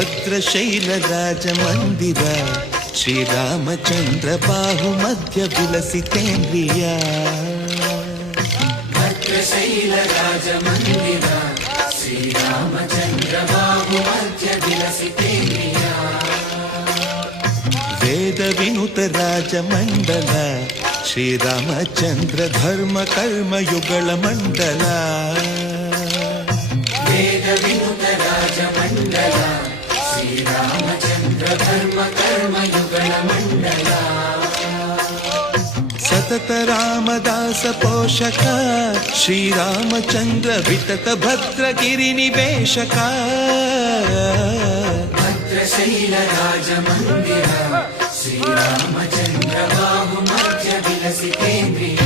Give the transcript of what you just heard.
ಭದ್ರಶೈಲ ರಾಜ ಮಂದಿರ ಶ್ರೀರಾಮಚಂದ್ರ ಬಾಹು ಮಧ್ಯ ವಿಲಸಿತೇಂದ್ರಿಯ ಭದ್ರಶೈಲ ರಾಜ ಮಂದಿರ ಶ್ರೀರಾಮಚಂದ್ರ ಬಾಹು ಮಧ್ಯ ವಿಲಸಿತೇಂದ್ರಿಯ ವೇದ ವಿನುತ ರಾಜ ಮಂಡಲ ಶ್ರೀರಾಮಚಂದ್ರ ಧರ್ಮ ಕರ್ಮ ಯುಗಳ ಮಂಡಲ ವೇದ ವಿನುತ ರಾಜ ಮಂಡಲ ಶ್ರೀರಾಮಚಂದ್ರ ಧರ್ಮ ಕರ್ಮ ಯುಗಳ ಮಂಡಲ ಸತತ ರಾಮದಾಸ ಪೋಷಕ ಶ್ರೀರಾಮಚಂದ್ರ ವಿತತ ಭದ್ರಗಿರಿ ನಿವೇಶಕ ಭದ್ರಶೈಲ ರಾಜ ಮಂದಿರ ಶ್ರೀರಾಮಚಂದ್ರ ಬಾಹು ಮಧ್ಯ ವಿಲಸಿತೇಂದ್ರಿಯ